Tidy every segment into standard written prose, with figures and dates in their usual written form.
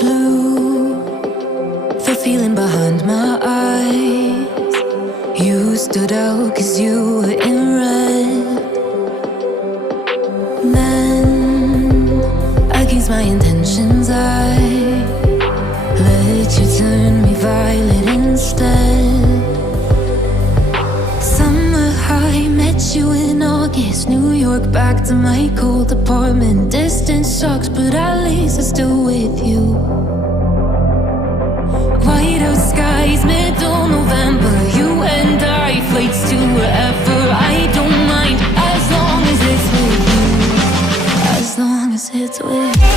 Blue, the feeling behind my eyes. You stood out 'cause you were in red. Then, against my intentions, I let you turn me violet instead. Summer high, met you in August. New York, back to my cold apartment. Distance sucks, but at least I'm still with you. White out skies, middle November. You and I, flights to wherever. I don't mind, as long as it's with you. As long as it's with you.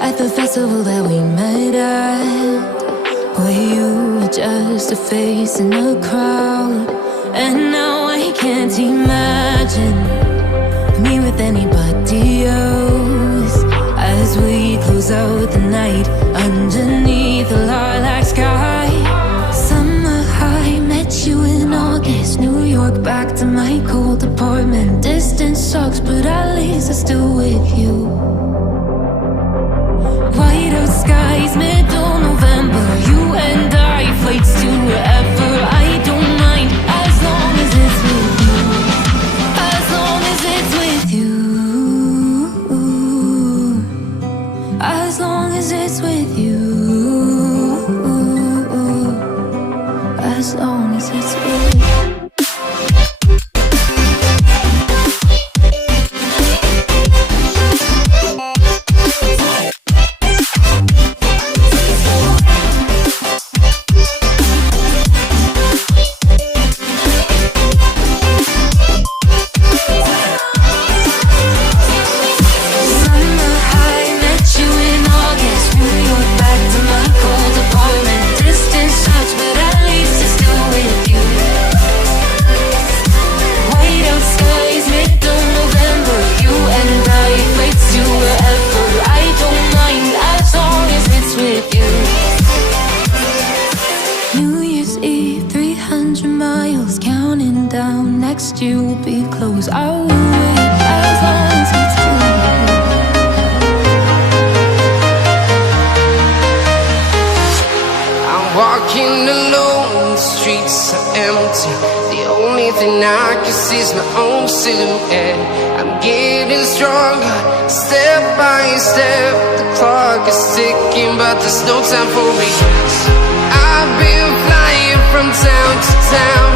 At the festival that we met at, where you were just a face in a crowd. And now I can't imagine me with anybody else, as we close out the night underneath the lilac sky. Summer high, met you in August. New York, back to my cold apartment. Distance sucks, but at least I'm still with you. White out skies, middle November. You and I, flights to wherever. I don't mind, as long as it's with you. As long as it's with you. As long as it's with you. As long as it's with you. New Year's Eve, 300 miles, counting down. Next year will be close. I will wait as long as it's with you. I'm walking alone, the streets are empty. The only thing I can see is my own silhouette. I'm getting stronger, step by step. The clock is ticking, but there's no time for regrets. I've been flying from town to town.